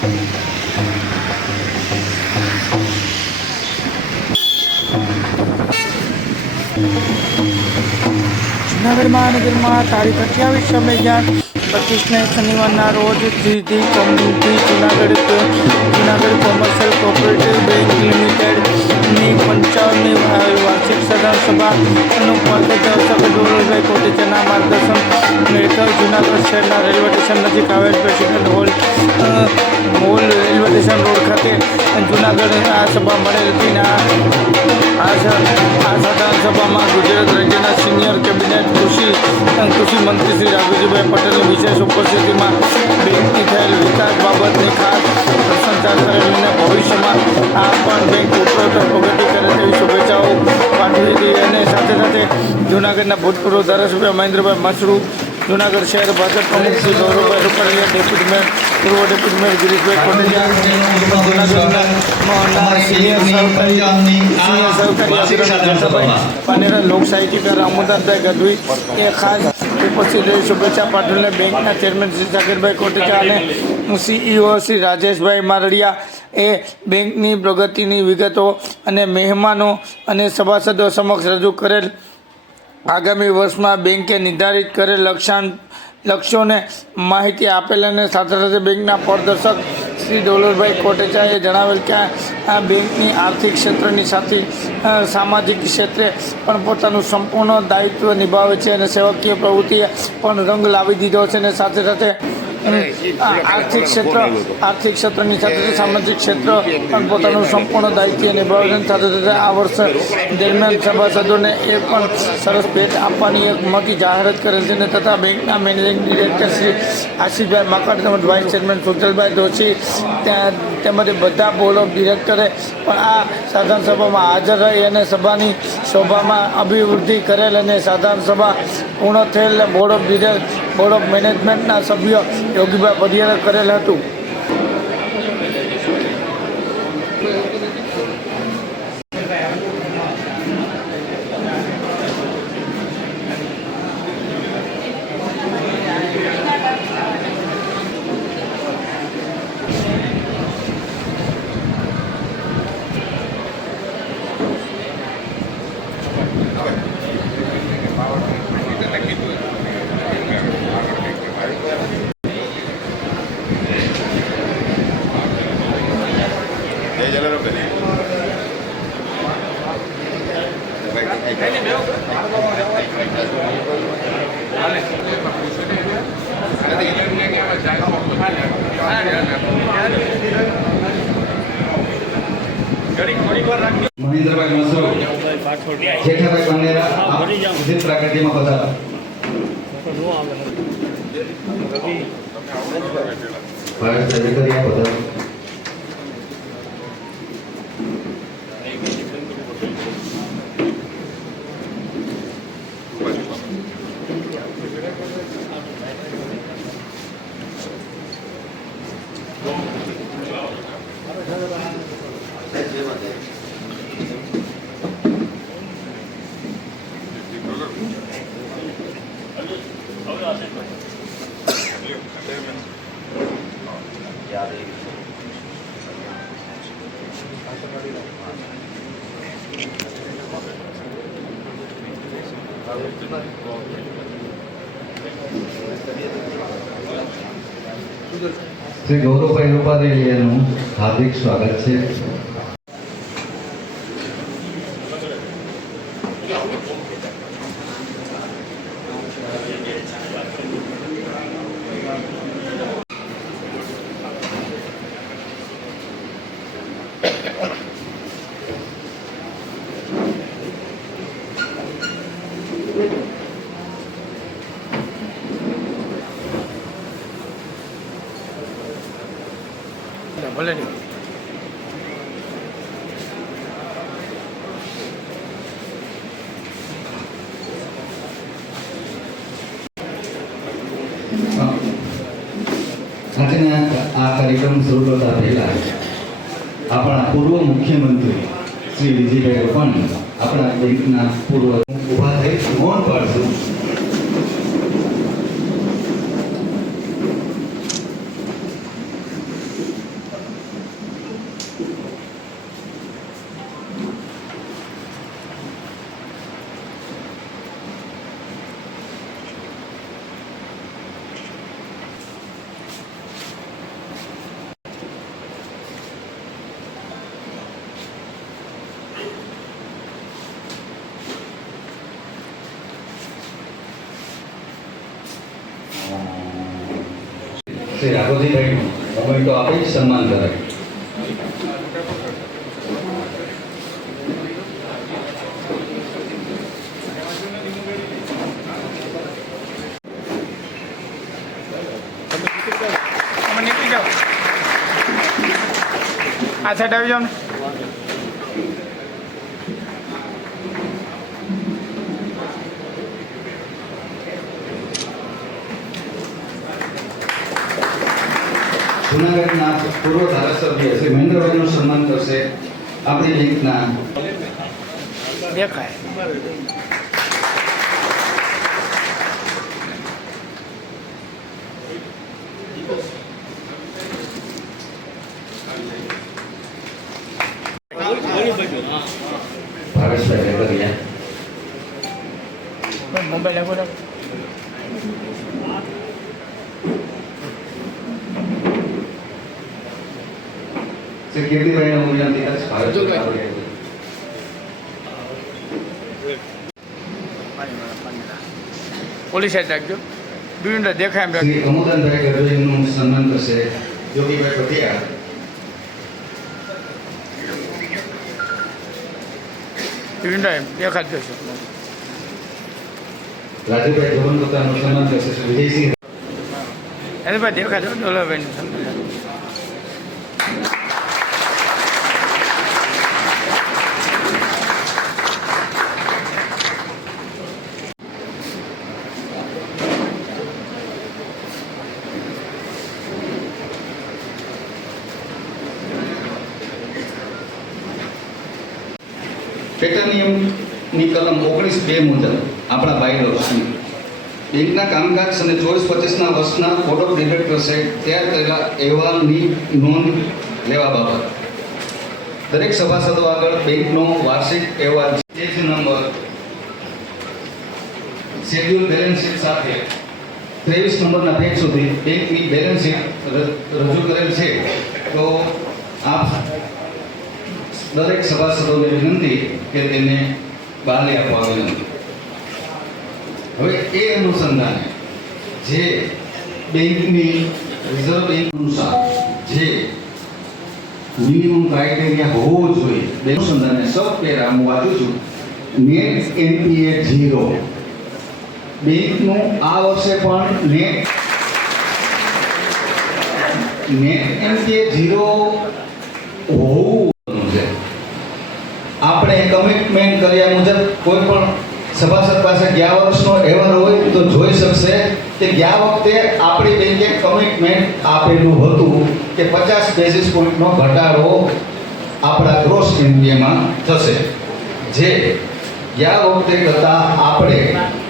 જૂનાગઢ મહાનગરમાં તારીખ 28/11/25 શનિવારના રોજ સીધી community Junagadh commercial cooperative bank લિમિટેડની 55મી વાર્ષિક સાધારણ સભાનું માર્ગદર્શક ડોલરભાઈ કોટેચાના માર્ગદર્શન હેઠળ જૂનાગઢ શહેરના રેલવે સ્ટેશન નજીક આવેલ president hall railway station road ખાતે જૂનાગઢ આ સભા મળેલ હતી. આ સાધારણ સભામાં ગુજરાત રાજ્યના સિનિયર કેબિનેટ કૃષિ મંત્રી શ્રી રાઘુજીભાઈ પટેલની વિશેષ ઉપસ્થિતિમાં બેંકની થયેલ વિકાસ બાબતની ખાસ પ્રશંસા કરેલી અને ભવિષ્યમાં આ પણ બેંક ઉત્તરોત્તર પ્રગતિ કરે તેવી શુભેચ્છાઓ પાઠવી હતી. અને સાથે સાથે જૂનાગઢના ભૂતપૂર્વ ધારાસભ્ય મહેન્દ્રભાઈ મસરૂ, જૂનાગઢ શહેર ભાજપ પ્રમુખ શ્રી ગૌરવભાઈ રૂપાણીયા, ડેપ્યુટી મેયર પૂર્વ ડેપ્યુટી મેયર ગિરીશભાઈ કોટેચા, જૂનાગઢના સિનિયર સહકારી અગ્રણી પાનેરા, લોક સાહિત્યકાર અમુદાનભાઈ ગઢવી એ ખાસ ઉપસ્થિત રહી શુભેચ્છા પાઠવીને બેંકના ચેરમેન શ્રી સાગરભાઈ કોટેચા અને CEO શ્રી રાજેશભાઈ મારડિયા એ બેંકની પ્રગતિની વિગતો અને મહેમાનો અને સભાસદો સમક્ષ રજૂ કરેલ આગામી વર્ષમાં બેંકે નિર્ધારિત કરેલ લક્ષ્યોને માહિતી આપેલ. અને સાથે સાથે બેંકના પ્રદર્શક શ્રી ડોલરભાઈ કોટેચાએ જણાવેલ કે આ બેંકની આર્થિક ક્ષેત્રની સાથે સામાજિક ક્ષેત્રે પણ પોતાનું સંપૂર્ણ દાયિત્વ નિભાવે છે અને સેવાકીય પ્રવૃત્તિએ પણ રંગ લાવી દીધો છે. અને સાથે સાથે આર્થિક ક્ષેત્રની સાથે સામાજિક ક્ષેત્ર પણ પોતાનું સંપૂર્ણ દાયિત્વ નિભાવે છે. સાથે સાથે આ વર્ષ દરમિયાન સભાસદોને એ પણ સરસ ભેટ આપવાની એક મોટી જાહેરાત કરેલ છે. તથા બેંકના મેનેજિંગ ડિરેક્ટર શ્રી આશીષભાઈ માકડ તેમજ વાઇસ ચેરમેન સુજલભાઈ દોશી તેમજ બધા બોર્ડ ઓફ ડિરેક્ટરે પણ આ સાધારણ સભામાં હાજર રહી અને સભાની શોભામાં અભિવૃદ્ધિ કરેલ. અને સાધારણ સભા પૂર્ણ થયેલ બોર્ડ ઓફ મેનેજમેન્ટના સભ્ય યોગીભાઈ પડિયારે કરેલ હતું. મહેન્દ્રભાઈ મસરૂ, જેઠાભાઈ બંનેરા વિદ્યુત પ્રાકૃતિમાં બધા ભારત સેક્રેટરી બધા શ્રી ગૌરવભાઈ રૂપાણીયાનું હાર્દિક સ્વાગત છે. ભલે નહીં આજના આ કાર્યક્રમ શરૂ કરતા પહેલા આપણા પૂર્વ મુખ્યમંત્રી શ્રી વિજયભાઈ રૂપાણી આપણા બેંકના પૂર્વ ઉભા થઈ મૌન પાડશું. શ્રી રાઘોજીભાઈનું મોમેન્ટો આપી સન્માન કરાય. તમે નીકળી જાઓ, આ સાઈડ આવી જાઓ ને. જૂનાગઢના પૂર્વ ધારાસભ્ય શ્રી મહેન્દ્રભાઈનું સન્માન કરશે આપણી બેંકના દેખાય ભાવેશભાઈ વેકરિયા. મોબાઈલ આગળ રાખ. શ્રી કીર્તિભાઈનું વિનંતી કરીશ. ભાવેશભાઈ વેકરિયા. પોલીસ સાઈડ રાખજો, બીજું દેખાય એમ રાખજો. શ્રી અમુદાનભાઈ ગઢવીનું સન્માન કરશે યોગીભાઈ પટિયા. બીજું દેખાડજો છે. રાજુભાઈ ધોબનકોતાનું સન્માન કરશે શ્રી વિજયસિંહ. એને ભાઈ દેખાડજો ડોલાભાઈનું સન્માન. પેટા નિયમની કલમ 19(2) મુજબ આપણા બાયલોસની બેંકના કામકાજ અને 24-25ના વર્ષના બોર્ડ ઓફ ડિરેક્ટર્સે તૈયાર કરેલા અહેવાલની નોંધ લેવા બાબત દરેક સભાસદો આગળ બેંકનો વાર્ષિક અહેવાલ page number schedule balance sheet સાથે 23 નંબરના પેજ સુધી બેંકની બેલેન્સ શીટ રજૂ કરેલ છે. તો આપ દરેક સભાસદોને વિનંતી કે તેને બહાલી આપવા વિનંતી. હવે એ અનુસંધાને જે બેંકની રિઝર્વ બેંક અનુસાર જે મિનિમમ ક્રાઇટેરિયા હોવો જોઈએ બે અનુસંધાને સબ પેરા હું વાંચું છું. Net NPA 0. બેંકનું આ વર્ષે પણ નેટ એનપીએ 0 હોવું છે. આપણે કમિટમેન્ટ કર્યા મુજબ કોઈ પણ સભાસદ પાસે ગયા વર્ષનો અહેવાલ હોય તો જોઈ શકશે કે ગયા વખતે આપણી બેંકે કમિટમેન્ટ આપેલું હતું કે 50 બેઝિસ પોઈન્ટનો ઘટાડો આપણા ગ્રોસ એનપીએમાં થશે, જે ગયા વખતે કરતાં આપણે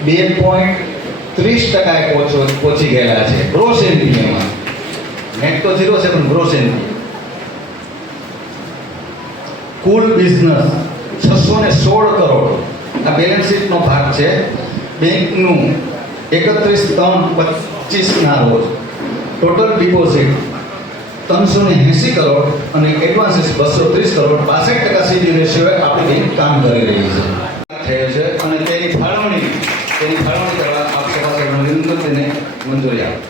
2.30% પહોંચી ગયેલા છે ગ્રોસ એનપીએમાં. નેટ તો 0 છે પણ ગ્રોસ એનપીએ. કુલ બિઝનેસ 616 કરોડ આ બેલેન્સ શીટનો ભાગ છે. બેંકનું 31/3/25ના રોજ ટોટલ ડિપોઝિટ 380 કરોડ અને એડવાન્સીસ 230 કરોડ 62% સીડી રેશિયોએ આપણી બેંક કામ કરી રહી છે થયેલ છે. અને તેની ફાળવણી કરવા આપ સભાસદોને વિનંતી તેને મંજૂરી આપો.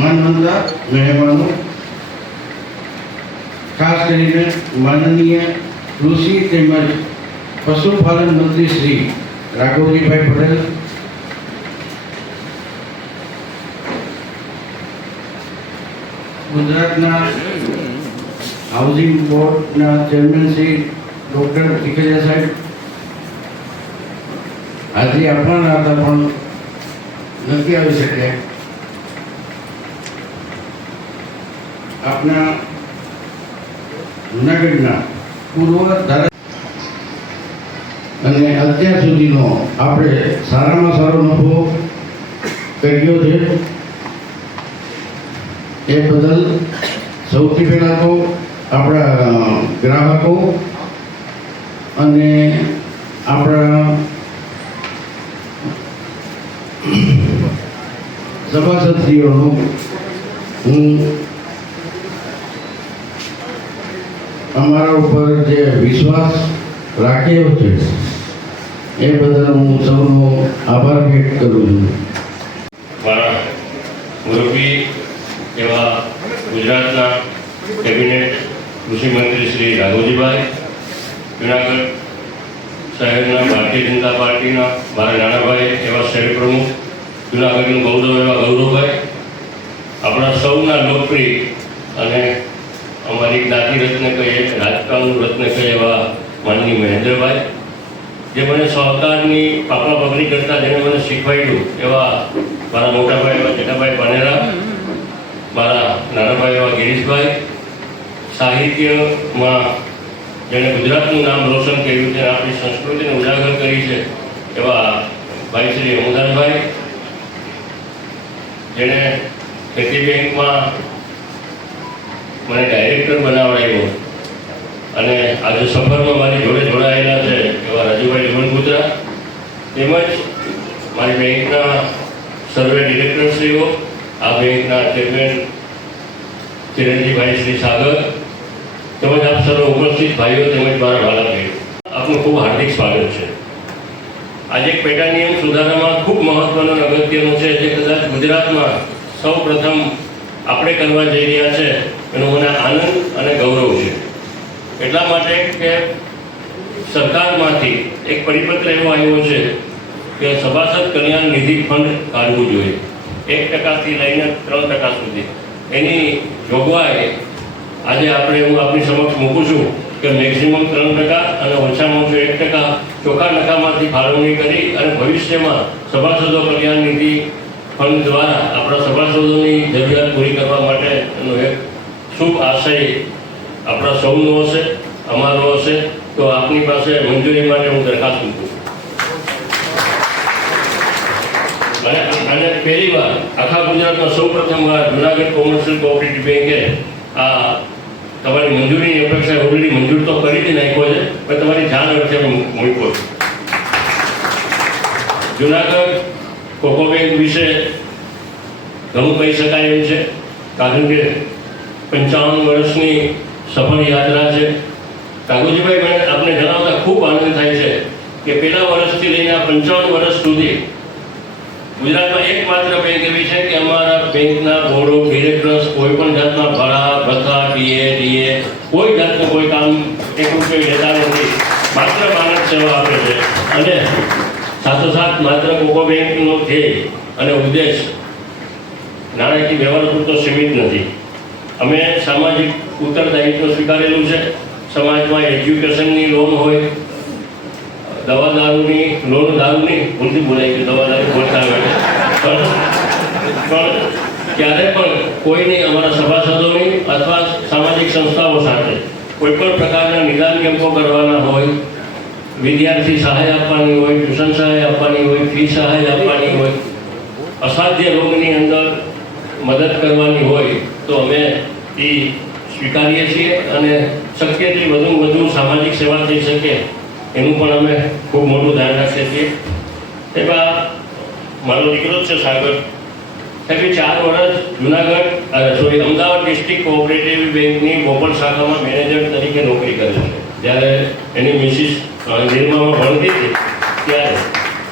માનવંતા મહેમાનો, ખાસ કરીને માનનીય કૃષિ તેમજ પશુપાલન મંત્રી શ્રી રાઘવજીભાઈ પટેલ, ગુજરાતના હાઉસિંગ બોર્ડના ચેરમેન શ્રી ડૉક્ટર ટીકરિયા સાહેબ હાજરી આપવાના હતા પણ નથી આવી શક્યા. આપના જૂનાગઢના પૂર્વ અને અત્યાર સુધીનો આપણે સારામાં સારો નફો કર્યો છે. એ બદલ સૌથી પહેલાં તો આપણા ગ્રાહકો અને આપણા સભાસદશ્રીઓનો હું અમારા ઉપર જે વિશ્વાસ રાખ્યો છે એ બદલ હું સૌનો આભાર વ્યક્ત કરું છું. મારા મુરબ્બી એવા ગુજરાતના કેબિનેટ કૃષિ મંત્રી શ્રી રાઘવજીભાઈ, જુનાગઢ શહેરના ભારતીય જનતા પાર્ટીના મારા નાનાભાઈ એવા શહેર પ્રમુખ, જુનાગઢનું ગૌરવ એવા ગૌરવભાઈ, આપણા સૌના લોકપ્રિય અને અમારી જ્ઞાતિ રત્ન કહીએ, રાજકારણનું રત્ન કહીએ એવા માનની મહેન્દ્રભાઈ, જે મને સહકારની પાપા પગડી કરતા જેને મને શીખવાડ્યું એવા મારા મોટાભાઈ એવા જેઠાભાઈ પાનેરા, મારા નાનાભાઈ એવા ગિરીશભાઈ, સાહિત્યમાં જેણે ગુજરાતનું નામ રોશન કર્યું છે, આપણી સંસ્કૃતિને ઉજાગર કરી છે એવા ભાઈ શ્રી અમુદાનભાઈ, જેણે ખેતી બેંકમાં મને ડાયરેક્ટર બનાવડાવ્યો અને આજે સફરમાં મારી જોડે જોડાયેલા છે એવા રાજુભાઈ ડુમનપુત્રા, તેમજ મારી બેંકના સર્વે ડિરેક્ટરશ્રીઓ, આ બેંકના ચેરમેન ચિરંજીભાઈ શ્રી સાગર, તેમજ આપ સર્વ ઉપસ્થિત ભાઈઓ તેમજ મારા વાલા ભાઈઓ, આપનું ખૂબ હાર્દિક સ્વાગત છે. આજે એક પેટા નિયમ સુધારામાં ખૂબ મહત્વનો અને અગત્યનો છે, જે કદાચ ગુજરાતમાં સૌ પ્રથમ આપણે કરવા જઈ રહ્યા છે, એનો મને આનંદ અને ગૌરવ છે. એટલા માટે કે સરકારમાંથી એક પરિપત્ર એવો આવ્યો છે કે સભાસદ કલ્યાણ નિધિ ફંડ કાઢવું જોઈએ 1% લઈને 3% સુધી. એની જોગવાઈ આજે હું આપની સમક્ષ મૂકું છું કે મેક્સિમમ 3% અને ઓછામાં ઓછું 1% ચોખ્ખા નફામાંથી ફાળવણી કરી અને ભવિષ્યમાં સભાસદો કલ્યાણ નિધિ ફંડ દ્વારા આપણા સભાસદોની જરૂરિયાત પૂરી કરવા માટેનો એક શુભ આશય આપણા સૌનો હશે, અમારો હશે. તો આપની પાસે મંજૂરી માટે હું દરખાસ્ત મૂકું છું. અને પહેલી વાર આખા ગુજરાતમાં સૌ પ્રથમવાર જુનાગઢ કોમર્શિયલ કોઓપરેટિવ બેંકે આ તમારી મંજૂરીની અપેક્ષા ઓલરેડી મંજૂર તો કરી જ નાખ્યો છે, પણ તમારી જાણ અર્થે મૂક્યો છે. જુનાગઢ કોકો બેંક વિશે ઘણું કહી શકાય એમ છે, કારણ કે 55 વર્ષની સફળ યાત્રા છે. કાગુજીભાઈ, મને આપને જણાવતા ખૂબ આનંદ થાય છે કે પહેલા વર્ષથી લઈને 55 વર્ષ સુધી ગુજરાતમાં એકમાત્ર બેંક એવી છે કે અમારા બેંકના બોર્ડ ઓફ ડિરેક્ટર્સ કોઈ પણ જાતના ભાડા, ભથ્થા, ડીએ કોઈ જાતનું કોઈ કામ એક રૂપિયો લેતા નથી, માત્ર માનવ સેવા આપે છે. અને સાથોસાથ માત્ર કોકો બેંકનો ધ્યેય અને ઉદ્દેશ નાણાકીય વ્યવહાર પૂરતો સીમિત નથી. અમે સામાજિક ઉત્તરદાયિત્વ સ્વીકારેલું છે. સમાજમાં એજ્યુકેશનની લોન હોય, દારૂની ભૂલથી બોલાય કે દવાદારૂ બોલતા હોય, પણ ક્યારે પણ કોઈની અમારા સભાસદોની અથવા સામાજિક સંસ્થાઓ સાથે કોઈ પણ પ્રકારના નિદાન કેમ્પો કરવાના હોય, વિદ્યાર્થી સહાય આપવાની હોય, ટ્યુશન સહાય આપવાની હોય, ફી સહાય આપવાની હોય, અસાધ્ય રોગની અંદર મદદ કરવાની હોય, તો અમે એ સ્વીકારીએ છીએ અને શક્ય એટલી વધુ સામાજિક સેવા થઈ શકે એનું પણ અમે ખૂબ મોટું ધ્યાન રાખીએ છીએ. એમાં મારો દીકરો છે સાગર, સાહેબ 4 વર્ષ અમદાવાદ ડિસ્ટ્રિક્ટ કોઓપરેટિવ બેંકની બોપલ શાખામાં મેનેજર તરીકે નોકરી કરે છે. જ્યારે એની મિસિસ નિરમામાં ભણતી હતી ત્યારે,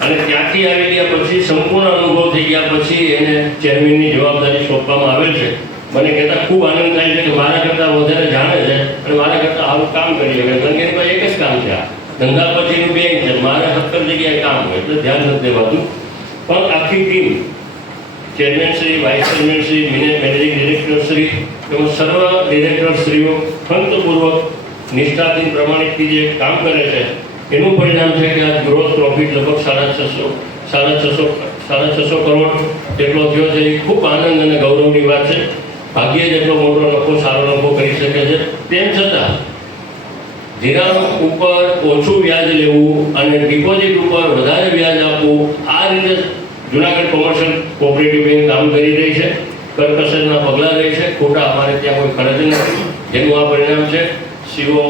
અને ત્યાંથી આવી ગયા પછી સંપૂર્ણ અનુભવ થઈ ગયા પછી એને ચેરમેનની જવાબદારી સોંપવામાં આવેલ છે. મને કહેતા ખૂબ આનંદ થાય છે કે મારા કરતાં વધારે જાણે છે અને મારા કરતાં આવું કામ કરી શકે. ગંગેશભાઈ એક જ કામ છે, આ ધંધા પછીનું બેંક છે, મારે 17 જગ્યાએ કામ હોય એટલે ધ્યાન નથી દેવાતું. પણ આખી ટીમ, ચેરમેનશ્રી, વાઇસ ચેરમેનશ્રી, મેનેજિંગ ડિરેક્ટરશ્રી તેમજ સર્વ ડિરેક્ટરશ્રીઓ ખંતપૂર્વક નિષ્ઠાથી પ્રમાણિકથી જે કામ કરે છે એનું પરિણામ છે કે આ ગ્રોથ પ્રોફિટ લગભગ 650 કરોડ જેટલો થયો છે. એ ખૂબ આનંદ અને ગૌરવની વાત છે. ભાગ્યે જેટલો મોટો નફો, સારો નફો કરી શકે છે. તેમ છતાં ધિરાણ ઉપર ઓછું વ્યાજ લેવું અને ડિપોઝિટ ઉપર વધારે વ્યાજ આપવું, આ રીતે જુનાગઢ કોમર્શિયલ કોઓપરેટિવ બેંક કામ કરી રહી છે. કરકસરના પગલાં રહી છે, ખોટા અમારે ત્યાં કોઈ ખર્ચ નથી, જેનું આ પરિણામ છે. સીઓ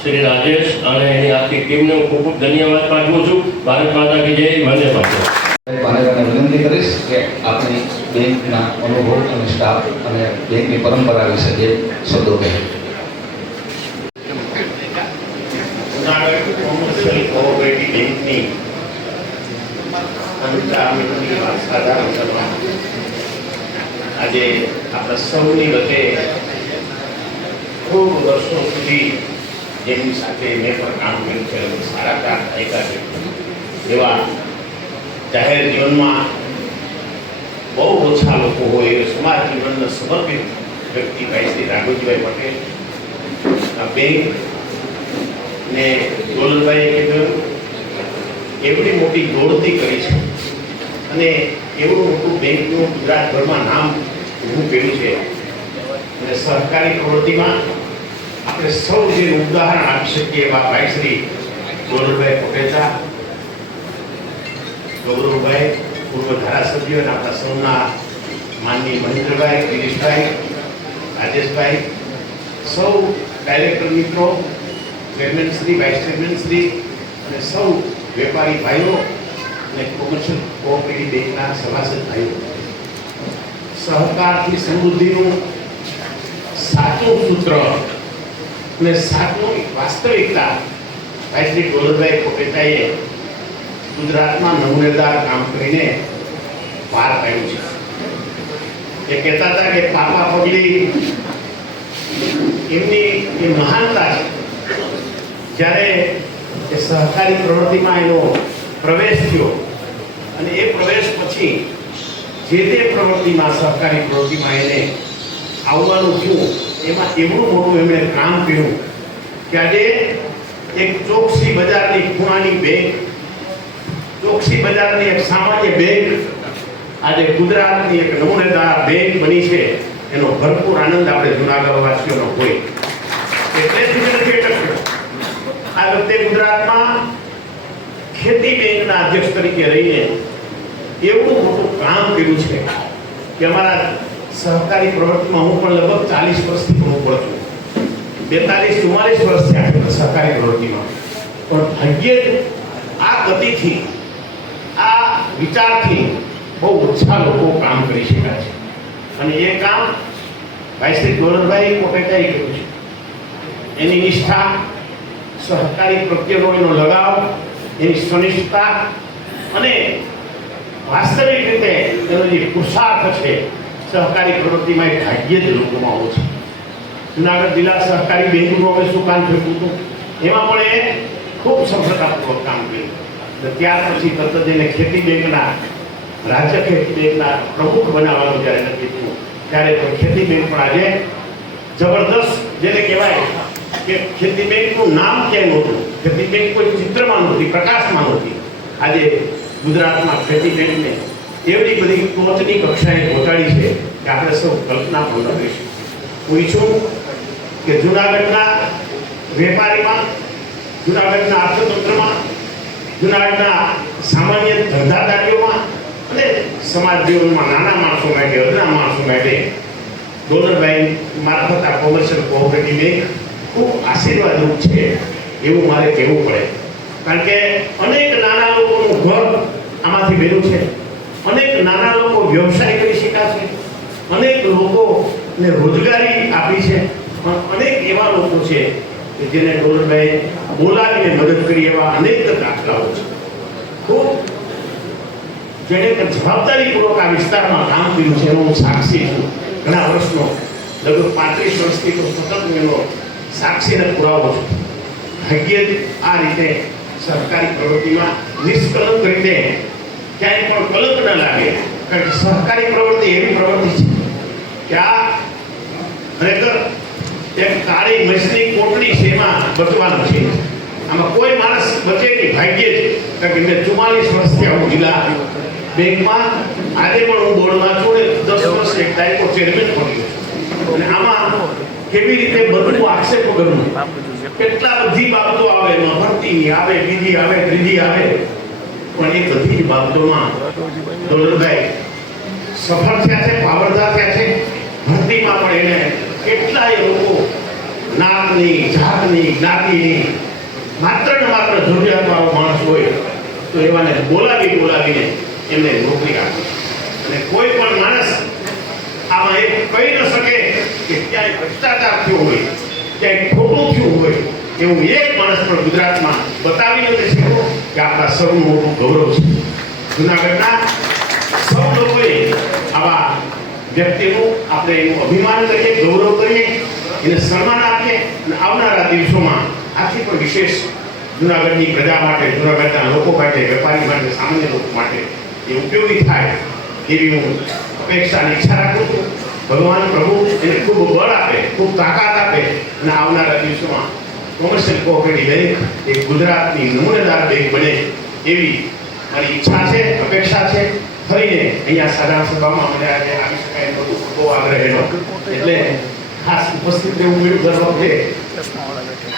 શ્રી રાજેશ અને એની આખી ટીમને હું ખૂબ ખૂબ ધન્યવાદ પાઠવું છું. ભારત માતા કી જય, વંદે માતરમ. પાનેરાને વિનંતી કરીશ કે આપણી બેંકના અનુભવ અને સ્ટાફ અને બેંકની પરંપરા વિશે જે શબ્દો કહે. બેંકની અંતરામીની સાધારણ કરવા આજે આપણા સૌની વચ્ચે ખૂબ વર્ષો સુધી જેમની સાથે મેં પણ કામ કર્યું છે અને સારા કામ થયા છે એવા જાહેર જીવનમાં બહુ ઓછા લોકો હોય એ સમાજ જીવનને સમર્પિત વ્યક્તિ ભાઈ શ્રી રાઘુજીભાઈ પટેલ આ બેંક ને દોલતભાઈએ કીધું એવડી મોટી દોડતી કરી છે અને એવું મોટું બેંકનું ગુજરાતભરમાં નામ ઊભું કર્યું છે અને સહકારી પ્રવૃત્તિમાં આપણે સૌ જે ઉદાહરણ આપી શકીએ એવા ભાઈ શ્રી ગૌરવભાઈ કોટેચા, ગૌરવભાઈ પૂર્વ ધારાસભ્ય અને આપણા સૌના માનનીય મહેન્દ્રભાઈ, ગિરીશભાઈ, રાજેશભાઈ, સૌ ડાયરેક્ટર મિત્રો, chairman Shri, vice chairman Shri અને સૌ વેપારી ભાઈઓ અને કોમર્શિયલ કોઓપરેટિવ બેંકના સભાસદ ભાઈઓ, સહકારથી સમૃદ્ધિનું સાચું સૂત્ર અને સાચું વાસ્તવિકતા ભાઈ શ્રી ગૌરવભાઈ કોટેચાએ ગુજરાતમાં નમૂનેદાર કામ કરીને પાર પાડ્યું છે. એ કહેતા હતા કે પાપા પગલી એમની એ મહાનતા છે. જ્યારે એ સહકારી પ્રવૃત્તિમાં એનો પ્રવેશ થયો અને એ પ્રવેશ પછી જે તે પ્રવૃત્તિમાં સહકારી પ્રવૃત્તિમાં એને આવવાનું થયું એમાં એવું મોટું એમણે કામ કર્યું કે આજે એક ચોકસી બજારની ખૂણાની બેંક, ચોકસી બજારની એક સામાન્ય બેંક આજે ગુજરાતની એક નમૂનેદાર બેંક બની છે. એનો ભરપૂર આનંદ આપણે જૂનાગઢ વાસીઓનો હોય એટલે જ નથી ટક્યો. આ વખતે ગુજરાતમાં ખેતી બેંકના અધ્યક્ષ તરીકે રહીને એવું મોટું કામ કર્યું છે કે અમારા સહકારી પ્રવૃત્તિમાં હું પણ લગભગ 40 વર્ષથી હું છું, 42-44 વર્ષ થયા સહકારી પ્રવૃત્તિમાં. પણ ભાગ્યે જ આ ગતિથી, આ વિચારથી બહુ ઓછા લોકો કામ કરી શક્યા છે અને એ કામ ભાઈ શ્રી ગૌરવભાઈ કોટેચાએ કર્યું છે. એની નિષ્ઠા, સહકારી પ્રત્યેનો એનો લગાવ, એની સનિષ્ઠતા અને વાસ્તવિક રીતે એનો જે પુરુષાર્થ છે સહકારી પ્રવૃત્તિમાં એ ભાગ્યે જ લોકોમાં હોય છે. જુનાગઢ જિલ્લા સહકારી બેંકનું અમે શું કામ થયું હતું એમાં પણ એ ખૂબ સફળતાપૂર્વક કામ કર્યું. ત્યાર પછી તરત જ એને ખેતી બેંકના, રાજ્ય ખેતી બેંકના પ્રમુખ બનાવવાનું જ્યારે નક્કી થયું ત્યારે ખેતી બેંક પણ આજે જબરદસ્ત, જેને કહેવાય કે ખેતી બેંકનું નામ ક્યાંય નહોતું, ખેતી બેંક કોઈ ચિત્રમાં નહોતી, પ્રકાશમાં નહોતી. આજે ગુજરાતમાં ખેતી બેંકને એવડી બધી ટોચની કક્ષાએ પહોંચાડી છે કે આપણે સૌ કલ્પના પણ ન કરી શકીએ. હું ઈચ્છું કે જૂનાગઢના વેપારીમાં, જૂનાગઢના અર્થતંત્રમાં, જૂનાગઢના સામાન્ય ધંધાદારીઓમાં અને સમાજ જીવનમાં નાના માણસો માટે, અદના માણસો માટે ડોલરભાઈ મારફત આ કોમર્શિયલ કોઓપરેટિવ બેંક ખૂબ આશીર્વાદરૂપ છે એવું મારે કહેવું પડે. કારણ કે અનેક નાના લોકોનું ઘર આમાંથી બન્યું છે, અનેક નાના લોકો વ્યવસાય કરી શક્યા છે, અનેક લોકોને રોજગારી આપી છે, પણ અનેક એવા લોકો છે કે જેને ડોલરભાઈ બોલાવીને મદદ કરી એવા અનેક દાખલાઓ છે. ખૂબ જેણે જવાબદારીપૂર્વક આ વિસ્તારમાં કામ કર્યું છે એનો હું સાક્ષી છું. ઘણા વર્ષનો, લગભગ 35 વર્ષથી તો સતત એનો સાક્ષીને પુરાવો છું. ભાગ્યે જ આ રીતે સહકારી પ્રવૃત્તિમાં નિષ્કલંક રીતે ક્યાંય પણ કલંક ન લાગે. કારણ કે સહકારી પ્રવૃત્તિ એવી પ્રવૃત્તિ છે કે આ ખરેખર એક કાળી મસની કોટડી છે, એમાં બચવાનું છે. આમાં કોઈ માણસ બચે નહીં, ભાગ્યે જ. કારણ કે મેં 44 વર્ષથી આવું જિલ્લા બેંકમાં, આજે પણ હું બોર્ડમાં છું ને 10 વર્ષ એક દાયકો ચેરમેન પણ છું. અને આમાં કેવી રીતે બધું આક્ષેપો કરવું, કેટલા બધી બાબતો આવે, એમાં ભરતી આવે, બીજી આવે, ત્રીજી આવે, પણ એ બધી જ બાબતોમાં દોલતભાઈ સફળ થયા છે, પાવરદાર થયા છે. ભરતીમાં પણ એને કેટલાય લોકો નાતની, જાતની, જ્ઞાતિની માત્ર ને માત્ર જરૂરિયાતવાળો માણસ હોય તો એવાને બોલાવીને એમને નોકરી આપી. અને કોઈ પણ માણસ આમાં એક કહી ન શકે કે ક્યાંય ભ્રષ્ટાચાર થયો હોય, ક્યાંય ખોટું થયું હોય એવું એક માણસ પણ ગુજરાતમાં બતાવી નથી શક્યો. કે આપણા સૌનું મોટું ગૌરવ છે. જુનાગઢના સૌ લોકોએ આવા વ્યક્તિનું આપણે એનું અભિમાન કરીએ, ગૌરવ કરીએ, એને સન્માન આપીએ અને આવનારા દિવસોમાં આથી પણ વિશેષ જુનાગઢની પ્રજા માટે, જુનાગઢના લોકો માટે, વેપારી માટે, સામાન્ય લોકો માટે એ ઉપયોગી થાય એવી હું અપેક્ષા અને ઈચ્છા રાખું છું. ભગવાન પ્રભુ એને ખૂબ બળ આપે, ખૂબ તાકાત આપે અને આવનારા દિવસોમાં કોમર્શિયલ કોઓપરેટિવ બેંક એ ગુજરાતની નમૂનેદાર બેંક બને એવી મારી ઈચ્છા છે, અપેક્ષા છે. ફરીને અહીંયા સાધારણ સભામાં મને આજે આવી શકાય એમ બધું બહુ આગ્રહ એનો એટલે ખાસ ઉપસ્થિત રહેવું મળ્યું દર વખતે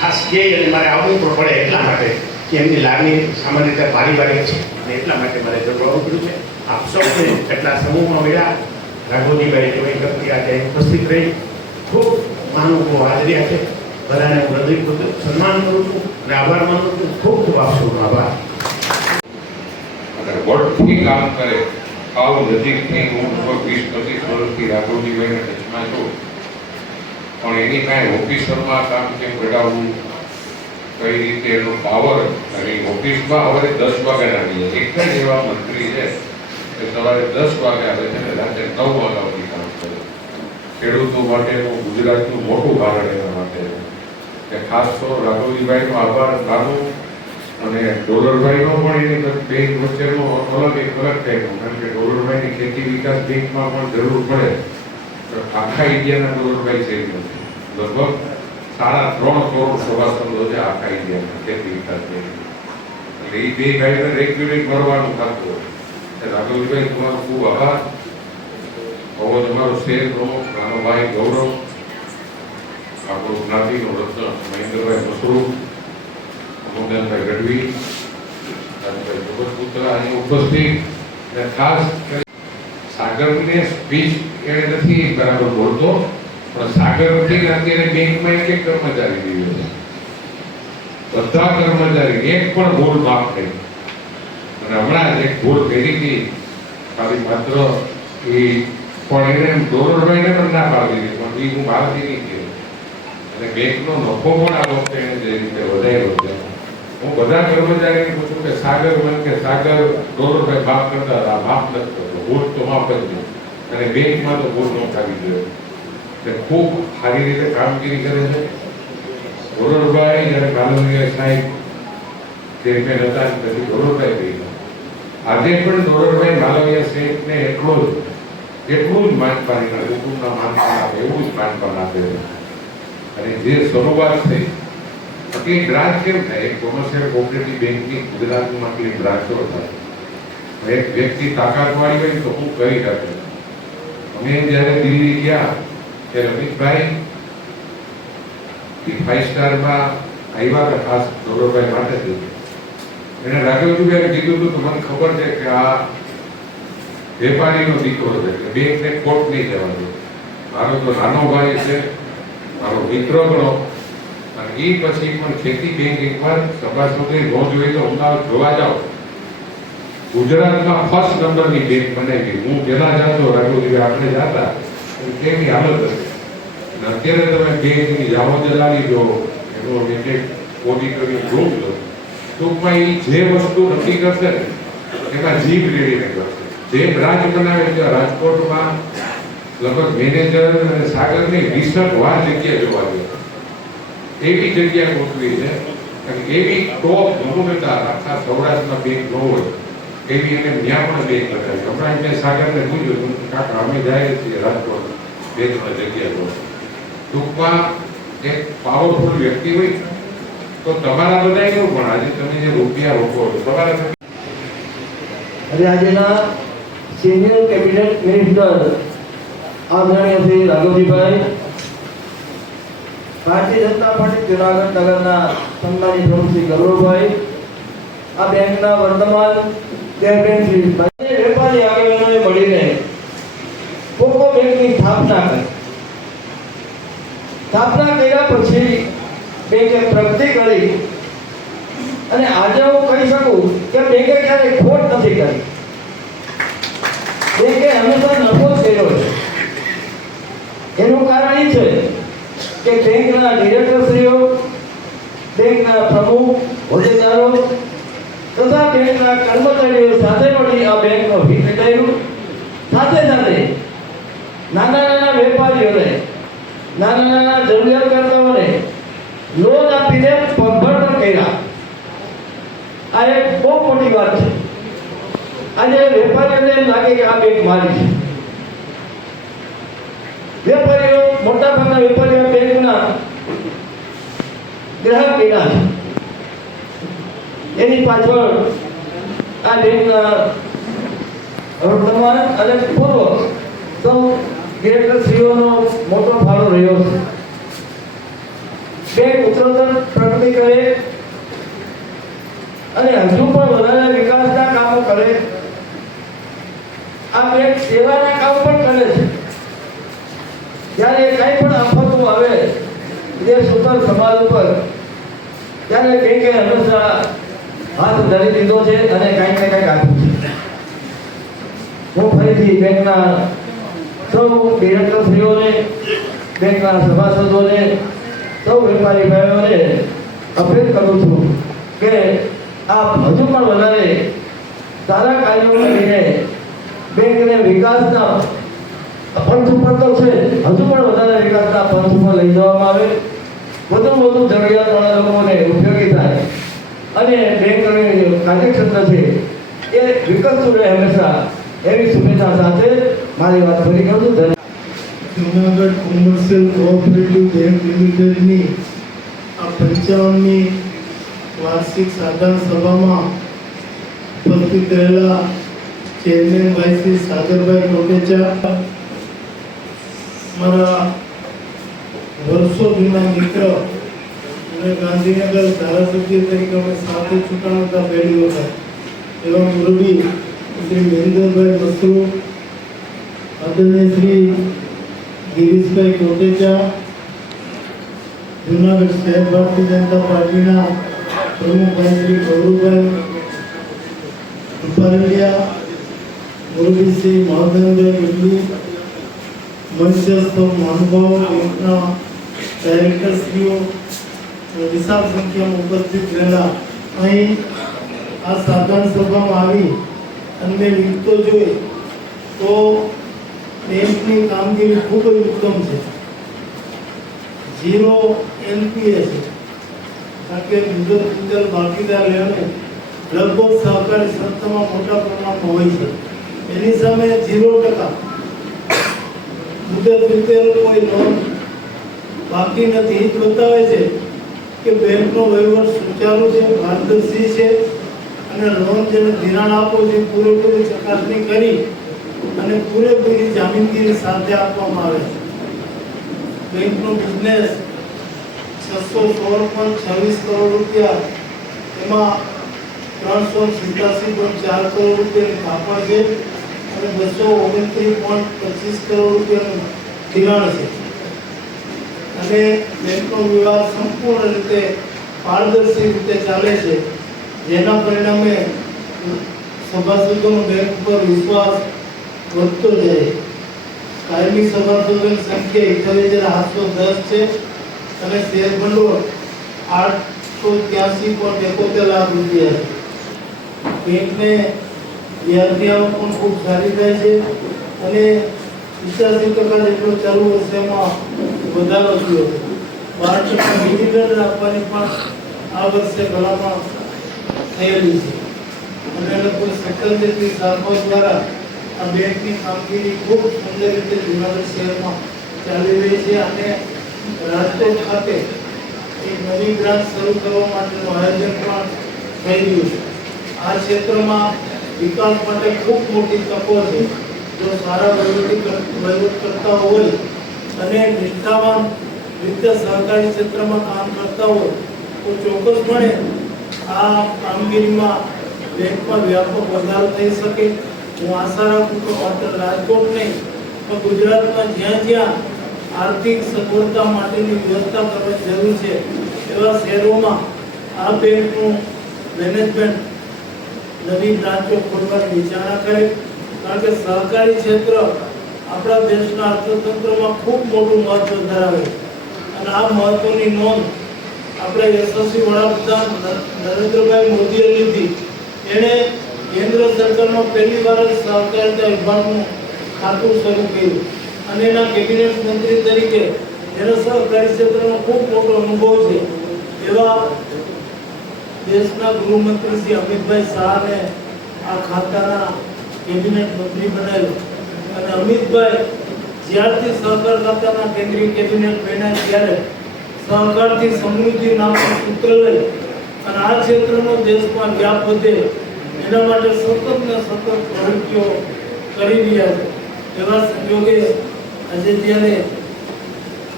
ખાસ કે અને મારે આવવું પણ પડે એટલા માટે કે એમની લાગણી સામાન્ય રીતે પારિવારિક છે અને એટલા માટે મારે જણાવવું પડ્યું છે. આપ સૌને એટલા સમૂહમાં મળ્યા રાઘવજીભાઈ જોઈ કરતી આજે ઉપસ્થિત રહી ખૂબ મહાનુભાવો હાજરી આપે બધાને હું હૃદયપૂર્વક સન્માન કરું છું અને આભાર માનું છું. ખૂબ ખૂબ આપ સૌનો આભાર. વડથી કામ કરે આવું નજીકથી હું 20-25 વર્ષથી રાઘવજીભાઈને ટચમાં છું, પણ એની કાંઈ ઓફિસરમાં કામ કેમ કઢાવવું, કઈ રીતે એનો પાવર, અને ઓફિસમાં હવે 10 વાગે લાગી જાય. એક જ એવા મંત્રી છે કે સવારે 10 વાગે આવે છે ને રાત્રે 9 વાગ્યા સુધી કામ કરે. ખેડૂતો માટેનું ગુજરાતનું મોટું કારણ એના માટે કે ખાસ તો રાઘવજીભાઈનો આભાર માનું અને ડોલરભાઈનો પણ એની બેંક વચ્ચેનો અલગ એક અલગ ટાઈપનો, કારણ કે ડોલરભાઈની ખેતી વિકાસ બેંકમાં પણ જરૂર પડે તો આખા ઇન્ડિયાના ડોલરભાઈ છે લગભગ 3.5 કરોડ સભાસદો છે આખા ઇન્ડિયાના ખેતી વિકાસ બેંક. એટલે એ બે ભાઈને રેગ્યુલર ભરવાનું થતું. રાઘવજીભાઈ તમારો ખૂબ આભાર. હવે તમારો શેર પ્રમુખ નાનોભાઈ ગૌરવ, આપણું જ્ઞાતિનો રત્ન મહેન્દ્રભાઈ મસરૂ, મોહનભાઈ ગઢવી, રાજભાઈ જગતપુત્ર અહીં ઉપસ્થિત, અને ખાસ કરી સાગરને સ્પીચ એ નથી બરાબર બોલતો, પણ સાગર નથી અત્યારે બેંકમાં એક કર્મચારી દીધો છે. બધા કર્મચારી એક પણ ભૂલ માફ થઈ. અને હમણાં જ એક ભૂલ કરી હતી ખાલી માત્ર એ પણ એને ડોલરભાઈને પણ ના પાડી દીધી, પણ એ હું ભારતી નહીં કહ્યું. અને બેંકનો નફો પણ આ વખતે એને જે રીતે વધાર્યો છે. હું બધા કર્મચારીને પૂછું કે સાગર બન કે સાગર ડોલરભાઈ માફ કરતા હતા, માફ નથી કરતો, ભૂલ તો માફ જ નહીં. અને બેંકમાં તો ભૂલ ન થવી જોઈએ. તે ખૂબ સારી રીતે કામગીરી કરે છે. ડોલરભાઈ જ્યારે કાલુનિયા સાહેબ ચેરમેન હતા પછી ડોલરભાઈ થઈ ગયા. આજે પણ ડોલરભાઈ માલવિયા સાહેબને એટલું જ માનપાન કરે, કુટુંબના માનપાન આપે એવું જ માનપાન આપે છે. અને જે શરૂઆત થઈ આટલી બ્રાન્ચ કેમ થાય? એક કોમર્શિયલ કોઓપરેટિવ બેંકની ગુજરાતમાં આટલી બ્રાન્ચો થાય. એક વ્યક્તિ તાકાતવાળી હોય તો હું કરી શકે. અમે જ્યારે દિલ્હી ગયા ત્યારે અમિતભાઈ 5 સ્ટારમાં આવ્યા હતા ખાસ ડોલરભાઈ માટે જ. એને રાઘવજીભાઈએ કીધું હતું કે મને ખબર છે કે આ વેપારીનો દીકરો છે, કે બેંકને ખોટ નહીં જવા દે. મારો તો નાનો ભાઈ છે, મારો મિત્ર ગણો. અને એ પછી પણ ખેતી બેંક એકવાર સભાસદોએ રોજ હોય તો અમદાવાદ જોવા જાઓ, ગુજરાતમાં ફર્સ્ટ નંબરની બેંક બનાવી. હું પેલા જાતો રાઘવજીભાઈ આપણે જતા કેવી હાલત હતી. અને અત્યારે તમે બેંકની જાઓ દલાલી જો એનો એક ઓડિટોરિયમ રૂમ લો, ટૂંકમાં એ જે વસ્તુ નક્કી કરશે ને એમાં જીભ રેડીને કરશે. જે બ્રાન્ચ બનાવે છે રાજકોટમાં લગભગ મેનેજર અને સાગરની 20 વાર જગ્યા જોવા જોઈએ. એવી જગ્યા ગોઠવી છે, એવી ટોપ નમૂનેદાર આખા સૌરાષ્ટ્રમાં બેંક ન હોય એવી એને ત્યાં પણ બેંક લગાવી. હમણાં મેં સાગરને પૂછ્યું કાકા અમે જાય છીએ રાજકોટ બેંકમાં જગ્યા જો. ટૂંકમાં એક પાવરફુલ વ્યક્તિ હોય તો તમારા બધા એવું પણ આજે તમે જે રૂપિયા રોકો છો તમારા રાજ્યના સિનિયર કેબિનેટ મિનિસ્ટર આદરણીય શ્રી રાઘવજીભાઈ, ભારતીય જનતા પાર્ટી જુનાગઢ નગરના સન્માનિત પ્રમુખ શ્રી ગૌરવભાઈ, આ બેંકના વર્તમાન ચેરમેન શ્રી બંને વેપારી આગેવાનોએ મળીને કોકો બેંકની સ્થાપના કરી. સ્થાપના કર્યા પછી બેંકે પ્રગતિ કરી અને આજે હું કહી શકું કે બેંકે ક્યારેય ખોટ નથી કરી. બેંકે હંમેશા નફો જ કર્યો છે. એનું કારણ એ છે કે બેંકના ડિરેક્ટરશ્રીઓ, બેંકના પ્રમુખ હોદ્દેદારો તથા લોન આપીને પગભર પણ કર્યા. આ એક બહુ મોટી વાત છે. આજે વેપારીઓને એમ લાગે કે આ બેંક મારી છે. વેપારીઓ, મોટાભાગના વેપારીઓ બેંકના ગ્રાહક બન્યા છે. એની પાછળ આ બેંકના વર્તમાન અને પૂર્વ સૌ ડિરેક્ટરશ્રીઓનો મોટો ફાળો રહ્યો છે. બેંક ઉત્તરોત્તર પ્રગતિ કરે અને હજુ પણ વધારે વિકાસના કામો કરે. આ બેંક સેવાના કામ પણ કરે છે. જ્યારે કાંઈ પણ આફતો આવે દેશ ઉપર, સમાજ ઉપર, ત્યારે બેંકે હંમેશા હાથ ધરી દીધો છે અને કાંઈક ને કાંઈક આપ્યું છે. હું ફરીથી બેંકના સૌ ડિરેક્ટરશ્રીઓને, બેંકના સભાસદોને, સૌ વેપારી ભાઈઓને અપીલ કરું છું કે આપ હજુ પણ વધારે સારા કાર્યો કરીને બેંકને વિકાસના પંથ ઉપર તો છે, હજુ પણ વધારે વિકાસના પંથ ઉપર લઈ જવામાં આવે, વધુ જરૂરિયાતવાળા લોકોને ઉપયોગી થાય અને બેંકની કાર્યક્ષેત્ર છે એ વિકસતું રહે હંમેશા, એવી શુભેચ્છા સાથે મારી વાત પૂરી કરું છું. જૂનાગઢ કોમર્શિયલ કોઓપરેટિવ બેંક લિમિટેડની આ 55મી વાર્ષિક સાધારણ સભામાં ઉપસ્થિત રહેલા ચેરમેન ભાઈ શ્રી સાગરભાઈ કોટેચા, મારા વર્ષો જૂના મિત્ર અને ગાંધીનગર ધારાસભ્ય તરીકે અમે સાથે ચૂંટાણા હતા પહેલી વખત એવા મુરબી શ્રી મહેન્દ્રભાઈ મસરૂ, આદરણીય શ્રી ગિરીશભાઈ કોટેચા, જૂનાગઢ શહેર ભારતીય જનતા પાર્ટીના પ્રમુખભાઈ શ્રી ગૌરવભાઈ ઉપારલિયા, મુરબી શ્રી મહાદેવભાઈ ગઢવી, મંચસ્થ મહાનુભાવો, બેંકના ડાયરેક્ટરશ્રીઓ, વિશાળ સંખ્યામાં ઉપસ્થિત રહેલા અહીં આ સાધારણ સભામાં આવી અને વિગતો જોઈ તો બેંકની કામગીરી ખૂબ જ ઉત્તમ છે. 0 NPA છે, કારણ કે મુદત બાકીદાર લેણું લગભગ સહકારી સંસ્થામાં મોટા પ્રમાણમાં હોય છે. એની સામે 0% મુદત વિતેલ કોઈ લોન બાકી નથી. એ બતાવે છે કે બેંકનો વહીવટ સુચારુ છે, પારદર્શી છે અને લોન જેને ધિરાણ આપો છે પૂરેપૂરી ચકાસણી કરી અને પૂરેપૂરી જામીનગીરી સાથે આપવામાં આવે છે. બેંકનો બિઝનેસ 616.26 કરોડ રૂપિયા, એમાં 387.4 કરોડ રૂપિયાની થાપણ છે અને 229.25 કરોડ રૂપિયાનું ધિરાણ છે. અને બેંકનો વ્યવહાર સંપૂર્ણ રીતે પારદર્શી રીતે ચાલે છે, જેના પરિણામે સભાસદોનો બેંક પર વિશ્વાસ વધતો જાય. કાયમી સભાસદોની સંખ્યા 28,710 છે અને શેર ભંડોળ 883.71 લાખ રૂપિયા છે. બેંકને વ્યાજની આવક પણ ખૂબ સારી થાય છે અને 85% જેટલો ચાલુ વર્ષમાં વધારો થયો છે. 12% ડિવિડન્ડ આપવાની પણ આ વર્ષે ગણામાં થયેલી છે અને લગભગ 17 જેટલી શાખાઓ દ્વારા આ બેંકની કામગીરી ખૂબ સુંદર રીતે જૂનાગઢ શહેરમાં ચાલી રહી છે અને રાજકોટ ખાતે એક નવી બ્રાન્ચ શરૂ કરવા માટેનું આયોજન પણ થઈ રહ્યું છે. આ ક્ષેત્રમાં વિકાસ માટે ખૂબ મોટી તકો છે. જો સારા વહીવટકર્તા હોય અને નિષ્ઠાવાન રીતે સહકારી ક્ષેત્રમાં કામ કરતા હોય તો ચોક્કસપણે આ કામગીરીમાં બેંકમાં વ્યાપક વધારો થઈ શકે. હું આશા રાખું કે માત્ર રાજકોટ નહીં પણ ગુજરાતમાં જ્યાં જ્યાં આર્થિક સગવડતા માટેની વ્યવસ્થા કરવાની જરૂર છે એવા શહેરોમાં આ બેંકનું મેનેજમેન્ટ નવી બ્રાન્ચો ખોલવાની વિચારણા કરે, કારણ કે સહકારી ક્ષેત્ર આપણા દેશના અર્થતંત્રમાં ખૂબ મોટું મહત્વ ધરાવે અને આ મહત્વની નોંધ આપણે યશસ્વી વડાપ્રધાન નરેન્દ્રભાઈ મોદીએ લીધી. એણે કેન્દ્ર સરકારમાં પહેલી વાર જ સહકારિતા વિભાગનું ખાતું શરૂ કર્યું અને એના કેબિનેટ મંત્રી તરીકે એનો સહકારી ક્ષેત્રનો ખૂબ મોટો અનુભવ છે દેશના ગૃહમંત્રી શ્રી અમિતભાઈ શાહને આ ખાતાના કેબિનેટ મંત્રી બનાવ્યો અને અમિતભાઈ જ્યારથી સહકાર ખાતાના કેન્દ્રીય કેબિનેટ બન્યા ત્યારે સહકારથી સમૃદ્ધિ નામનું સૂત્ર લઈ અને આ ક્ષેત્રનો દેશમાં વ્યાપ વધે એના માટે સતત ને સતત પ્રવૃત્તિઓ કરી રહ્યા છે. એવા સંજોગે આજે જ્યારે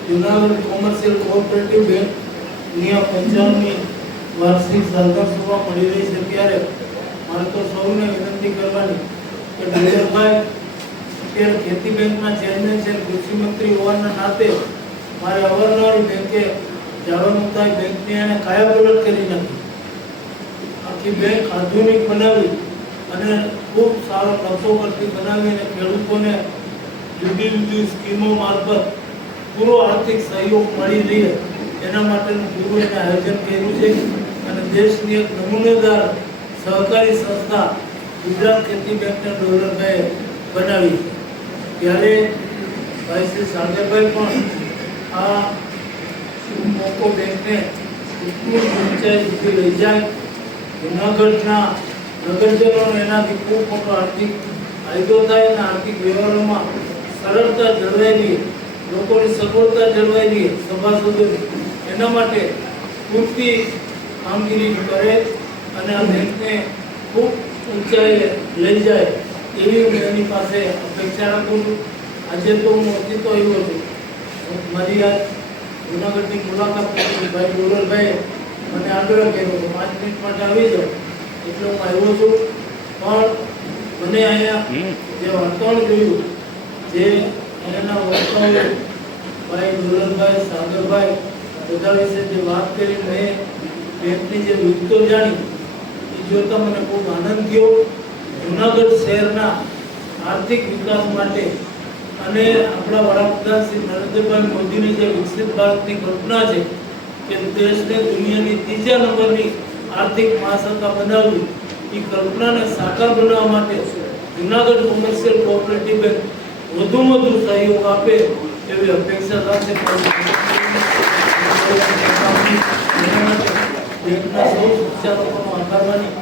જુનાગઢ કોમર્શિયલ કોઓપરેટિવ બેંકની 55મી વાર્ષિક સાધારણ સભા મળી રહી છે ત્યારે મારે તો સૌને વિનંતી કરવાની કે ડોલરભાઈ અત્યારે ખેતી બેંકના ચેરમેન છે, કૃષિ મંત્રી હોવાના નાતે મારે અવારનવાર બેંકે જવાનું થાય. બેંકની એને કાયાપલટ કરી નાખી, આખી બેંક આધુનિક બનાવી અને ખૂબ સારો નફો કરતી બનાવી અને ખેડૂતોને જુદી જુદી સ્કીમો મારફત પૂરો આર્થિક સહયોગ મળી રહે એના માટેનું પૂરું એને આયોજન કર્યું છે. અને દેશની એક નમૂનેદાર સહકારી સંસ્થા ગુજરાત ખેતી બેંકને ડોલરભાઈએ બનાવી. ત્યારે ભાઈ શ્રી સાગરભાઈ પણ આ મોકો બેંકને એટલું ઊંચાઈ સુધી લઈ જાય. જૂનાગઢના નગરજનોને એનાથી ખૂબ મોટો આર્થિક ફાયદો થાય અને આર્થિક વ્યવહારોમાં સરળતા જળવાઈ રહે, લોકોની સગવડતા જળવાઈ રહે, સભાસદોની એના માટે પૂરતી કામગીરી કરે અને આ બેંકને ખૂબ ઊંચાઈએ લઈ જાય એવી હું એની પાસે અપેક્ષા રાખું છું. આજે તો હું અતિતો આવ્યો છું, મારી આ જૂનાગઢની મુલાકાત કરી ભાઈ ડોલરભાઈએ મને આગ્રહ કર્યો કે 5 મિનિટ માટે આવી જાઓ એટલે હું આવ્યો છું. પણ મને અહીંયા જે વાતાવરણ જોયું, જે એના વર્તાઓ ભાઈ ડોલરભાઈ સાગરભાઈ બધા વિશે જે વાત કરી, મેં બેંકની જે વિગતો જાણી એ જોતા મને ખૂબ આનંદ થયો. જૂનાગઢ શહેરના આર્થિક વિકાસ માટે અને આપણા વડાપ્રધાન શ્રી નરેન્દ્રભાઈ મોદીની જે વિકસિત ભારતની કલ્પના છે કે દેશને દુનિયાની 3જા નંબરની આર્થિક મહાસત્તા બનાવવી, એ કલ્પનાને સાકાર બનાવવા માટે જૂનાગઢ કોમર્શિયલ કોઓપરેટિવ બેંક વધુમાં વધુ સહયોગ આપે એવી અપેક્ષા સાથે બેંકના સૌ સંચાલકોનો આભાર માની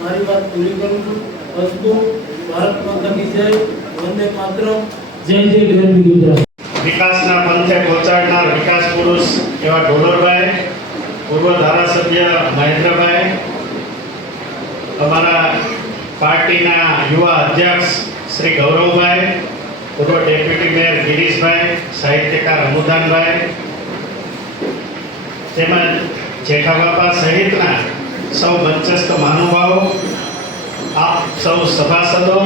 મારી વાત પૂરી કરું છું. અસ્તુ ભારત માતાની જય, વંદે માતરમ, જય જય ગરવી ગુજરાત. વિકાસના પંથે પહોંચાડનાર વિકાસ પુરુષ એવા ડોલરભાઈ, પૂર્વ ધારાસભ્ય મહેન્દ્રભાઈ, અમારા પાર્ટીના યુવા અધ્યક્ષ શ્રી ગૌરવભાઈ, પૂર્વ ડેપ્યુટી મેયર ગિરીશભાઈ, સાહિત્યકાર અમુદાનભાઈ, તેમજ જેઠાબાપા સહિતના સૌ મંચસ્થ મહાનુભાવો, આપ સૌ સભાસદો,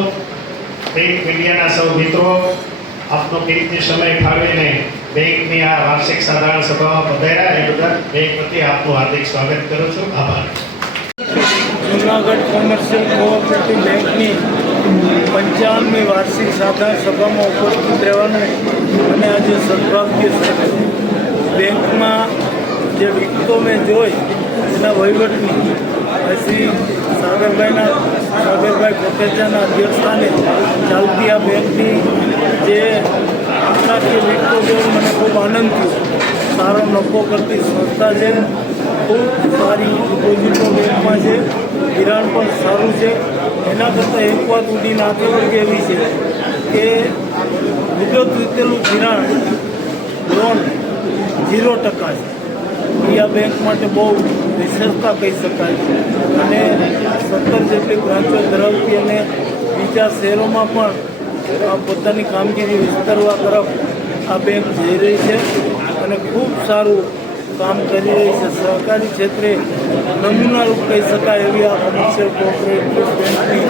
પ્રિન્ટ મીડિયાના સૌ મિત્રો, આપનો કિંમતી સમય ફાળવીને બેંકની આ વાર્ષિક સાધારણ સભામાં પધાર્યા એ બદલ બેંક વતી આપનું હાર્દિક સ્વાગત કરું છું. આભાર. જૂનાગઢ કોમર્શિયલ કોઓપરેટિવ બેંકની 55મી વાર્ષિક સાધારણ સભામાં ઉપસ્થિત રહેવાનું અને આજે સદભાગ્ય છે. બેંકમાં જે વિગતો મેં જોઈ એના વહીવટની શ્રી સાગરભાઈ કોટેચાના અધ્યક્ષસ્થાને ચાલતી આ બેંકની જે આંકડાકીય વિગતો જોઈ મને ખૂબ આનંદ થયો. સારો નફો કરતી સંસ્થા છે, ખૂબ સારી ડિપોઝિટો બેંકમાં છે, ધિરાણ પણ સારું છે. એના કરતાં એક વાત ઉડીને આગળ વધી એવી છે કે મુદત લીધેલું ધિરાણ લોન 0% છે. એ આ બેંક માટે બહુ વિશેષતા કહી શકાય. અને 17 જેટલી બ્રાન્ચો ધરાવતી અને બીજા શહેરોમાં પણ પોતાની કામગીરી વિસ્તારવા તરફ આ બેંક જઈ રહી છે અને ખૂબ સારું કામ કરી રહી છે. સહકારી ક્ષેત્રે નમૂનારૂપ કહી શકાય એવી આ કોમર્શિયલ કોઓપરેટિવ બેંકની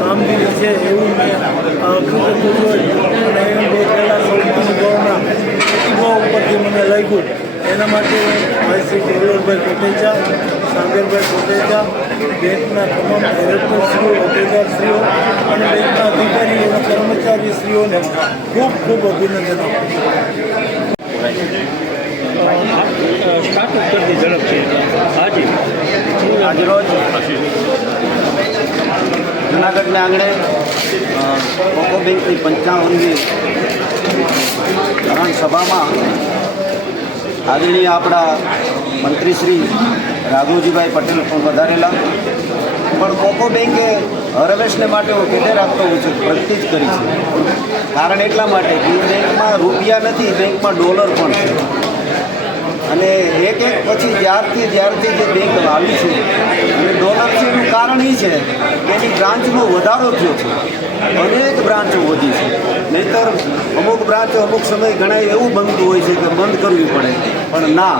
કામગીરી છે એવું મેં હકીકતો જોઈ અને એ પહેલાં સૌ મહાનુભાવોના પ્રતિભાવ ઉપરથી મને લાગ્યું. એના માટે ભાઈ શ્રી ડોલરભાઈ કોટેચા, સાગરભાઈ કોટેચા, બેંકના તમામ ડિરેક્ટરશ્રીઓ, હોદ્દેદારશ્રીઓ અને બેંકના અધિકારી અને કર્મચારીશ્રીઓને ખૂબ ખૂબ અભિનંદન આપું. સ્ટાર્ટઅપ કરતી ઝડપ છે. આજરોજ જૂનાગઢના આંગણે કોકો બેંકની 55મી ધારણ સભામાં આદરણીય આપણા મંત્રી શ્રી રાઘવજીભાઈ પટેલ પણ વધારેલા. પણ કોકો બેંકે હરવેશને માટે હું કેડર આપતો હોઉં છું, પ્રગતિ જ કરી છે. કારણ એટલા માટે કે બેંકમાં રૂપિયા નથી, બેંકમાં ડોલર પણ છે. અને એક પછી જ્યારથી જે બેંક આવી છે અને ડોલર છે એનું કારણ એ છે કે એની બ્રાન્ચનો વધારો થયો છે. અનેક બ્રાન્ચો વધી છે. નહીંતર અમુક બ્રાન્ચો અમુક સમય ઘણા એવું બનતું હોય છે કે બંધ કરવી પડે, પણ ના.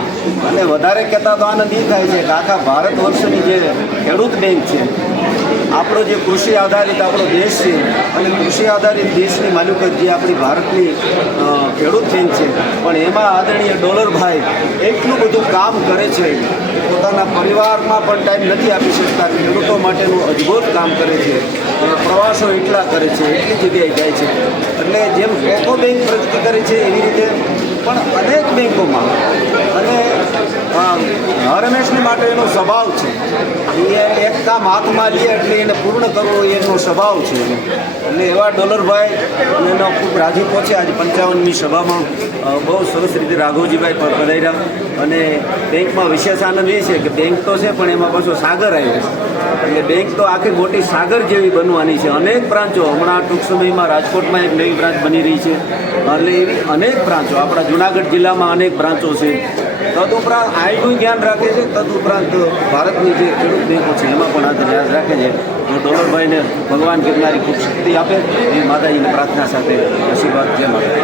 અને વધારે કહેતા તો આનંદ એ થાય છે કે આખા ભારત વર્ષની જે ખેડૂત બેંક છે, આપણો જે કૃષિ આધારિત આપણો દેશ છે અને કૃષિ આધારિત દેશની માલિકત જે આપણી ભારતની ખેડૂત બેંક છે, પણ એમાં આદરણીય ડોલરભાઈ એટલું બધું કામ કરે છે. પોતાના પરિવારમાં પણ ટાઈમ નથી આપી શકતા, ખેડૂતો માટેનું અદ્ભુત કામ કરે છે. પ્રવાસો એટલા કરે છે, એટલી જગ્યાએ જાય છે. એટલે જેમ કોકો બેંક પ્રગતિ કરે છે એવી રીતે પણ અનેક બેંકોમાં અને હરમેશની માટે એનો સ્વભાવ છે. એ એક કામ હાથમાં લે એટલે એને પૂર્ણ કરવો એનો સ્વભાવ છે. એટલે એવા ડોલરભાઈ અને એનો ખૂબ રાજીપો છે. આજે 55મી સભામાં બહુ સરસ રીતે રાઘવજીભાઈ પધાર્યા. અને બેંકમાં વિશેષ આનંદ એ છે કે બેંક તો છે પણ એમાં પાછો સાગર આવ્યો. એટલે બેંક તો આખી મોટી સાગર જેવી બનવાની છે. અનેક બ્રાન્ચો હમણાં ટૂંક સમયમાં રાજકોટમાં એક નવી બ્રાન્ચ બની રહી છે. એટલે એવી અનેક બ્રાન્ચો આપણા જુનાગઢ જિલ્લામાં અનેક બ્રાન્ચો છે. તદુપરાંત આયનું ધ્યાન રાખે છે. તદુપરાંત ભારતની જે ખેડૂત બેંકો છે એમાં પણ આ ધ્યાન રાખે છે. તો ડોલરભાઈને ભગવાન ગિરનારી ખૂબ શક્તિ આપે એ માતાજીની પ્રાર્થના સાથે આશીર્વાદ જેમ આપે.